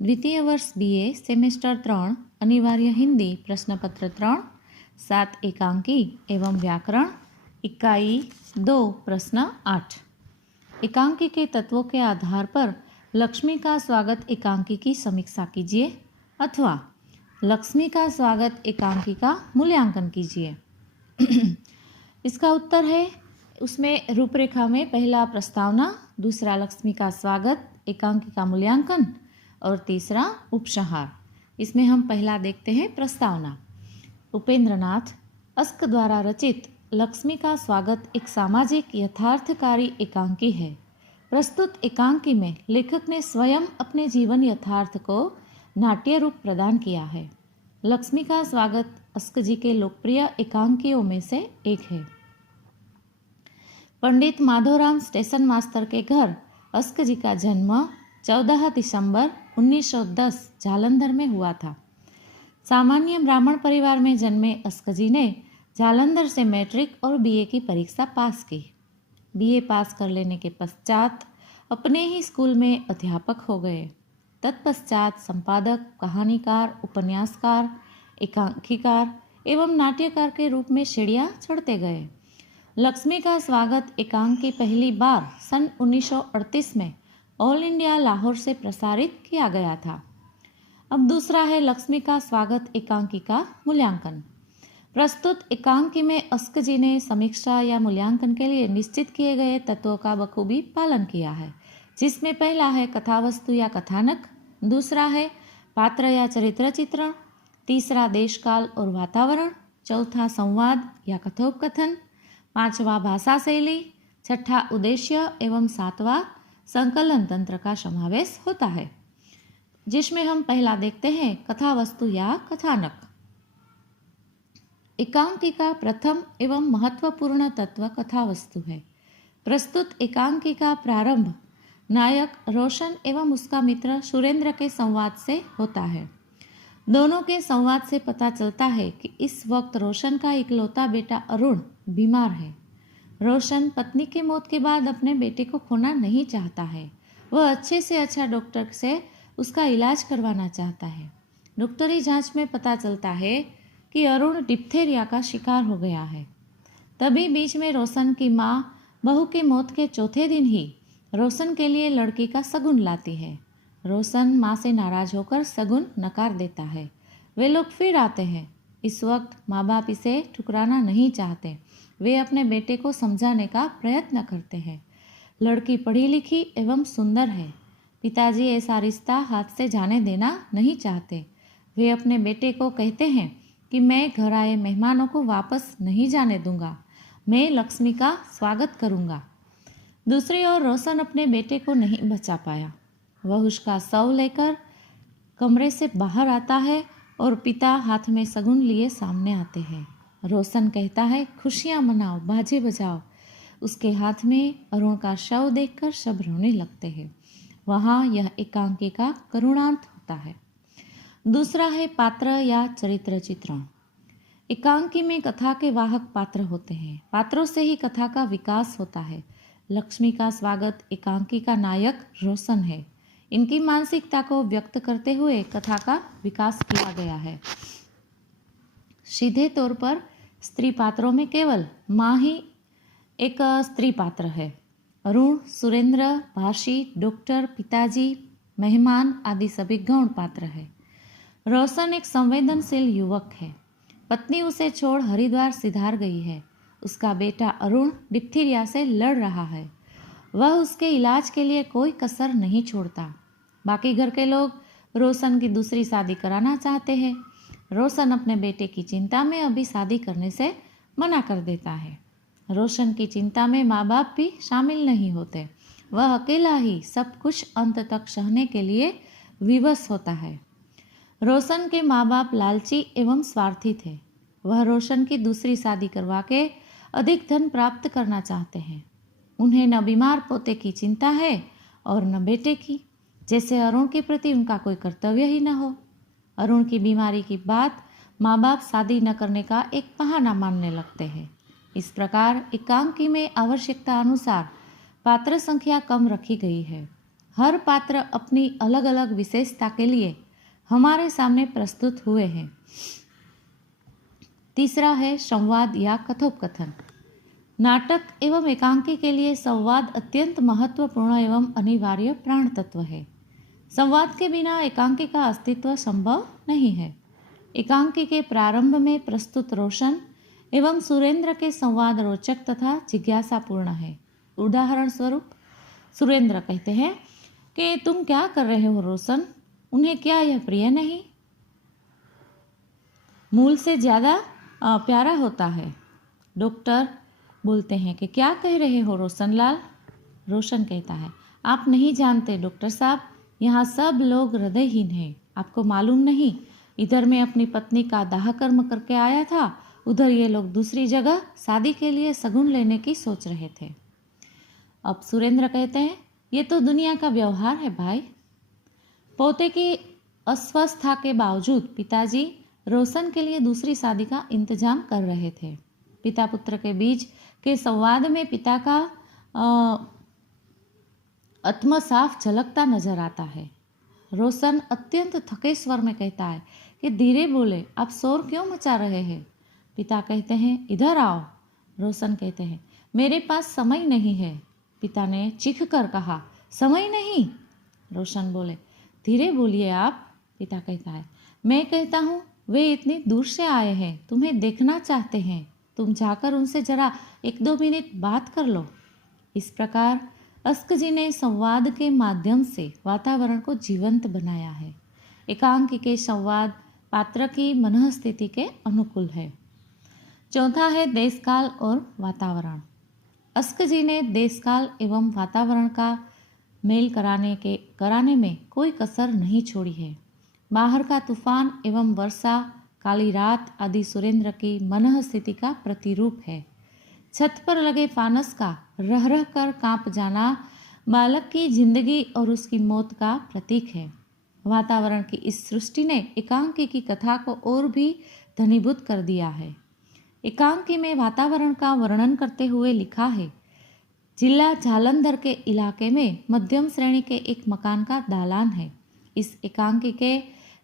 द्वितीय वर्ष BA semester 3 अनिवार्य हिंदी प्रश्नपत्र 3 7 एकांकी एवं व्याकरण इकाई 2 प्रश्न 8। एकांकी के तत्वों के आधार पर लक्ष्मी का स्वागत एकांकी की समीक्षा कीजिए अथवा लक्ष्मी का स्वागत एकांकी का मूल्यांकन कीजिए। इसका उत्तर है उसमें रूपरेखा में पहला प्रस्तावना, दूसरा लक्ष्मी का स्वागत एकांकी का मूल्यांकन और तीसरा उपसंहार। इसमें हम पहला देखते हैं प्रस्तावना। उपेंद्रनाथ अस्क द्वारा रचित लक्ष्मी का स्वागत एक सामाजिक यथार्थकारी एकांकी है। प्रस्तुत एकांकी में लेखक ने स्वयं अपने जीवन यथार्थ को नाट्य रूप प्रदान किया है। लक्ष्मी का स्वागत अस्क जी के लोकप्रिय एकांकियों में से एक है। पंडित माधोराम स्टेशन मास्टर के घर अस्क जी का जन्म 14 दिसंबर 1910 जालंधर में हुआ था। सामान्य ब्राह्मण परिवार में जन्मे अस्क जी ने जालंधर से मैट्रिक और BA की परीक्षा पास की। BA पास कर लेने के पश्चात अपने ही स्कूल में अध्यापक हो गए। तत्पश्चात संपादक, कहानीकार, उपन्यासकार, एकांकीकार एवं नाट्यकार के रूप में सीढ़ियां चढ़ते गए। लक्ष्मी का स्वागत एकांकी पहली बार सन 1938 में ऑल इंडिया लाहौर से प्रसारित किया गया था। अब दूसरा है लक्ष्मी का स्वागत एकांकी का मूल्यांकन। प्रस्तुत एकांकी में अस्क जी ने समीक्षा या मूल्यांकन के लिए निश्चित किए गए तत्वों का बखूबी पालन किया है, जिसमें पहला है कथावस्तु या कथानक, दूसरा है पात्र या चरित्र चित्रण, तीसरा देश काल और वातावरण, चौथा संवाद या कथोपकथन, पांचवा भाषा शैली, छठा उद्देश्य एवं सातवां संकलन तंत्र का समावेश होता है। जिसमें हम पहला देखते हैं कथावस्तु या कथानक। एकांकी का प्रथम एवं महत्वपूर्ण तत्व कथावस्तु है। प्रस्तुत एकांकी का प्रारंभ नायक रोशन एवं उसका मित्र सुरेंद्र के संवाद से होता है। दोनों के संवाद से पता चलता है कि इस वक्त रोशन का इकलौता बेटा अरुण बीमार है। रोशन पत्नी की मौत के बाद अपने बेटे को खोना नहीं चाहता है। वह अच्छे से अच्छा डॉक्टर से उसका इलाज करवाना चाहता है। डॉक्टरी जांच में पता चलता है कि अरुण डिप्थेरिया का शिकार हो गया है। तभी बीच में रोशन की माँ बहू की मौत के चौथे दिन ही रोशन के लिए लड़की का शगुन लाती है। रोशन माँ से नाराज होकर शगुन नकार देता है। वे लोग फिर आते हैं। इस वक्त माँ बाप इसे ठुकराना नहीं चाहते। वे अपने बेटे को समझाने का प्रयत्न करते हैं। लड़की पढ़ी लिखी एवं सुंदर है। पिताजी ऐसा रिश्ता हाथ से जाने देना नहीं चाहते। वे अपने बेटे को कहते हैं कि मैं घर आए मेहमानों को वापस नहीं जाने दूंगा, मैं लक्ष्मी का स्वागत करूंगा। दूसरी ओर रोशन अपने बेटे को नहीं बचा पाया। वह उसका शव लेकर कमरे से बाहर आता है और पिता हाथ में शगुन लिए सामने आते हैं। रोशन कहता है खुशियां मनाओ, बाजे बजाओ। उसके हाथ में अरुण का शव देखकर सब रोने लगते हैं। वहाँ यह एकांकी का करुणांत होता है। दूसरा है पात्र या चरित्र चित्रण। एकांकी में कथा के वाहक पात्र होते हैं। पात्रों से ही कथा का विकास होता है। लक्ष्मी का स्वागत एकांकी का नायक रोशन है। इनकी मानसिकता को व्यक्त करते हुए कथा का विकास किया गया है। सीधे तौर पर स्त्री पात्रों में केवल माँ ही एक स्त्री पात्र है। अरुण, सुरेंद्र, भाषी, डॉक्टर, पिताजी, मेहमान आदि सभी गौण पात्र है। रोशन एक संवेदनशील युवक है। पत्नी उसे छोड़ हरिद्वार सिधार गई है। उसका बेटा अरुण डिप्थीरिया से लड़ रहा है। वह उसके इलाज के लिए कोई कसर नहीं छोड़ता। बाकी घर के लोग रोशन की दूसरी शादी कराना चाहते हैं। रोशन अपने बेटे की चिंता में अभी शादी करने से मना कर देता है। रोशन की चिंता में माँ बाप भी शामिल नहीं होते। वह अकेला ही सब कुछ अंत तक सहने के लिए विवश होता है। रोशन के माँ बाप लालची एवं स्वार्थी थे। वह रोशन की दूसरी शादी करवा के अधिक धन प्राप्त करना चाहते हैं। उन्हें न बीमार पोते की चिंता है और न बेटे की, जैसे अरुण के प्रति उनका कोई कर्तव्य ही न हो। अरुण की बीमारी की बात माँ बाप शादी न करने का एक बहाना मानने लगते हैं। इस प्रकार एकांकी में आवश्यकता अनुसार पात्र संख्या कम रखी गई है। हर पात्र अपनी अलग अलग विशेषता के लिए हमारे सामने प्रस्तुत हुए हैं। तीसरा है संवाद या कथोपकथन। नाटक एवं एकांकी के लिए संवाद अत्यंत महत्वपूर्ण एवं अनिवार्य प्राण तत्व है। संवाद के बिना एकांकी का अस्तित्व संभव नहीं है। एकांकी के प्रारंभ में प्रस्तुत रोशन एवं सुरेंद्र के संवाद रोचक तथा जिज्ञासापूर्ण है। उदाहरण स्वरूप सुरेंद्र कहते हैं कि तुम क्या कर रहे हो रोशन, उन्हें क्या यह प्रिय नहीं? मूल से ज़्यादा प्यारा होता है। डॉक्टर बोलते हैं कि क्या कह रहे हो रोशनलाल? रोशन कहता है, आप नहीं जानते डॉक्टर साहब, यहाँ सब लोग हृदयहीन हैं। आपको मालूम नहीं, इधर मैं अपनी पत्नी का दाह कर्म करके आया था, उधर ये लोग दूसरी जगह शादी के लिए शगुन लेने की सोच रहे थे। अब सुरेंद्र कहते हैं, ये तो दुनिया का व्यवहार है भाई। पोते की अस्वस्थता के बावजूद पिताजी रोशन के लिए दूसरी शादी का इंतजाम कर रहे थे। पिता पुत्र के बीच के संवाद में पिता का आत्मा साफ झलकता नजर आता है। रोशन अत्यंत थके स्वर में कहता है कि धीरे बोले, आप शोर क्यों मचा रहे हैं? पिता कहते हैं, इधर आओ। रोशन कहते हैं, मेरे पास समय नहीं है। पिता ने चीख कर कहा, समय नहीं? रोशन बोले, धीरे बोलिए आप। पिता कहता है, मैं कहता हूँ वे इतनी दूर से आए हैं, तुम्हें देखना चाहते हैं, तुम जाकर उनसे जरा 1-2 मिनट बात कर लो। इस प्रकार अस्क जी ने संवाद के माध्यम से वातावरण को जीवंत बनाया है। एकांकी के संवाद पात्र की मनःस्थिति के अनुकूल है। चौथा है देशकाल और वातावरण। अस्क जी ने देशकाल एवं वातावरण का मेल कराने में कोई कसर नहीं छोड़ी है। बाहर का तूफान एवं वर्षा, काली रात आदि सुरेंद्र की मनःस्थिति का प्रतिरूप है। छत पर लगे फानस का रह रह कर कांप जाना बालक की जिंदगी और उसकी मौत का प्रतीक है। वातावरण की इस सृष्टि ने एकांकी की कथा को और भी घनीभूत कर दिया है। एकांकी में वातावरण का वर्णन करते हुए लिखा है, जिला जालंधर के इलाके में मध्यम श्रेणी के एक मकान का दालान है। इस एकांकी के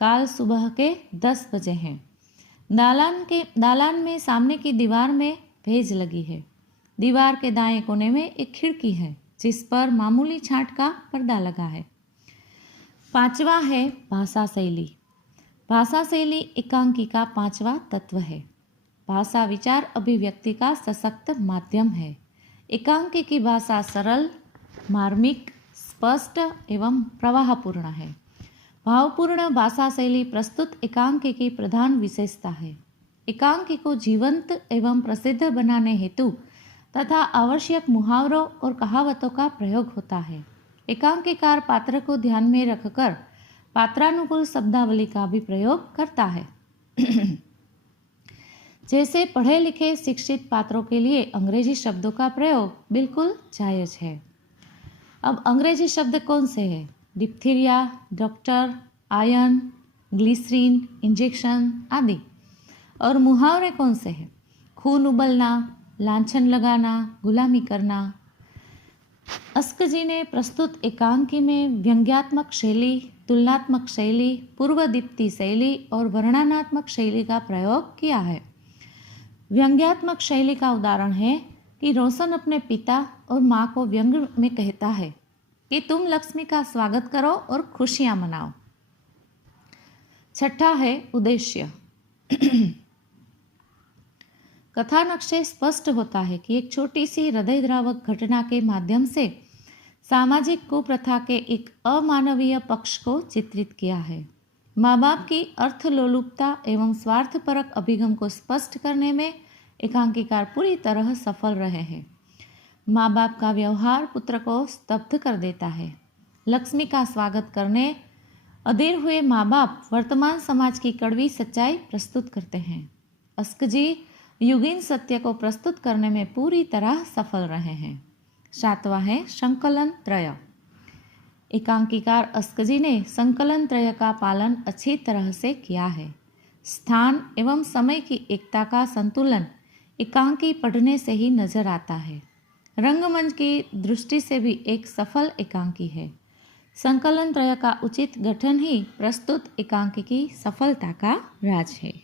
काल सुबह के 10 बजे हैं। दालान में सामने की दीवार में भेज लगी है। दीवार के दाएं कोने में एक खिड़की है जिस पर मामूली छांट का पर्दा लगा है। पांचवा है भाषा शैली। भाषा शैली एकांकी का 5वां तत्व है। भाषा विचार अभिव्यक्ति का सशक्त माध्यम है। एकांकी की भाषा सरल, मार्मिक, स्पष्ट एवं प्रवाहपूर्ण है। भावपूर्ण भाषा शैली प्रस्तुत एकांकी की प्रधान विशेषता है। एकांकी को जीवंत एवं प्रसिद्ध बनाने हेतु तथा आवश्यक मुहावरों और कहावतों का प्रयोग होता है। एकांकीकार पात्र को ध्यान में रखकर पात्रानुकूल शब्दावली का भी प्रयोग करता है। जैसे पढ़े लिखे शिक्षित पात्रों के लिए अंग्रेजी शब्दों का प्रयोग बिल्कुल जायज है। अब अंग्रेजी शब्द कौन से हैं? Diphtheria, doctor, ion, glycerine, injection आदि। और मुहावरे कौन से हैं? खून उबलना, लांछन लगाना, गुलामी करना। अस्क जी ने प्रस्तुत एकांकी में व्यंग्यात्मक शैली, तुलनात्मक शैली, पूर्वदीप्ति शैली और वर्णनात्मक शैली का प्रयोग किया है। व्यंग्यात्मक शैली का उदाहरण है कि रोशन अपने पिता और माँ को व्यंग में कहता है कि तुम लक्ष्मी का स्वागत करो और खुशियां मनाओ। छठा है उद्देश्य। कथानक से स्पष्ट होता है कि एक छोटी सी हृदयद्रावक घटना के माध्यम से सामाजिक कुप्रथा के एक अमानवीय पक्ष को चित्रित किया है। माँ बाप की अर्थलोलुपता एवं स्वार्थपरक अभिगम को स्पष्ट करने में एकांकीकार पूरी तरह सफल रहे हैं। माँ बाप का व्यवहार पुत्र को स्तब्ध कर देता है। लक्ष्मी का स्वागत करने अधीर हुए माँ बाप वर्तमान समाज की कड़वी सच्चाई प्रस्तुत करते हैं। अस्क जी युगीन सत्य को प्रस्तुत करने में पूरी तरह सफल रहे हैं। सातवां है संकलन त्रय। एकांकीकार अस्क जी ने संकलन त्रय का पालन अच्छी तरह से किया है। स्थान एवं समय की एकता का संतुलन एकांकी पढ़ने से ही नजर आता है। रंगमंच की दृष्टि से भी एक सफल एकांकी है। संकलन त्रय का उचित गठन ही प्रस्तुत एकांकी की सफलता का राज है।